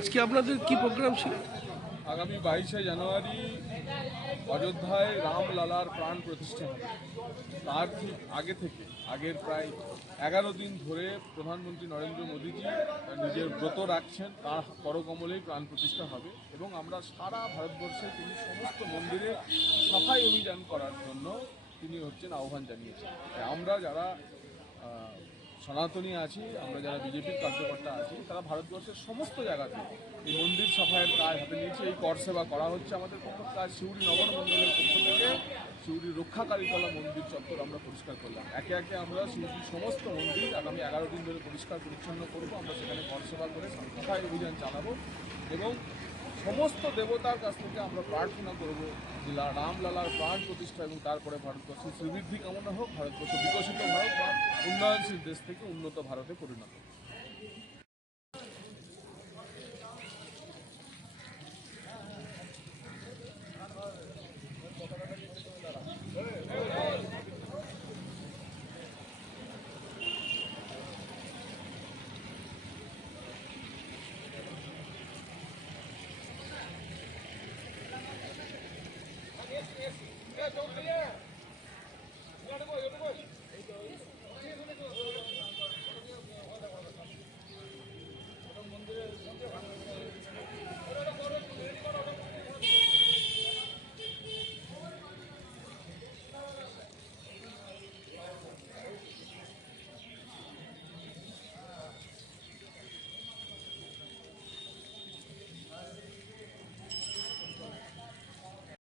আজকে আপনাদের কি প্রোগ্রাম ছিল? আগামী বাইশে জানুয়ারি অযোধ্যায় রামলালার প্রাণ প্রতিষ্ঠা হবে। তার ঠিক আগে থেকে, আগের প্রায় এগারো দিন ধরে প্রধানমন্ত্রী নরেন্দ্র মোদীজি নিজের ব্রত রাখছেন, তার করকমলেই প্রাণ প্রতিষ্ঠা হবে এবং আমরা সারা ভারতবর্ষে তিনি সমস্ত মন্দিরে সাফাই অভিযান করার জন্য তিনি হচ্ছেন আহ্বান জানিয়েছেন। আমরা যারা সনাতনী আছি, আমরা যারা বিজেপির কার্যকর্তা আছি, তারা ভারতবর্ষের সমস্ত জায়গাতে এই মন্দির সাফাইয়ের কাজ হাতে নিয়েছে, এই কর সেবা করা হচ্ছে আমাদের পক্ষ কাজ শিউরি নগর মন্ডলের পক্ষ থেকে শিউরি রক্ষাকারীতলা মন্দির চত্বর আমরা পরিষ্কার করলাম। একে একে আমরা শিউরির সমস্ত মন্দির আগামী এগারো দিন ধরে পরিষ্কার পরিচ্ছন্ন করব, আমরা সেখানে কর সেবা করে সাফাই অভিযান চালাবো এবং সমস্ত দেবতার কাছ থেকে আমরা প্রার্থনা করব রামলালার প্রাণ প্রতিষ্ঠা এবং তারপরে ভারতবর্ষের শ্রীবৃদ্ধি কামনা হোক, ভারতবর্ষ বিকশিত বা উন্নয়নশীল দেশ থেকে উন্নত ভারতে পরিণত Yes, yes. Don't.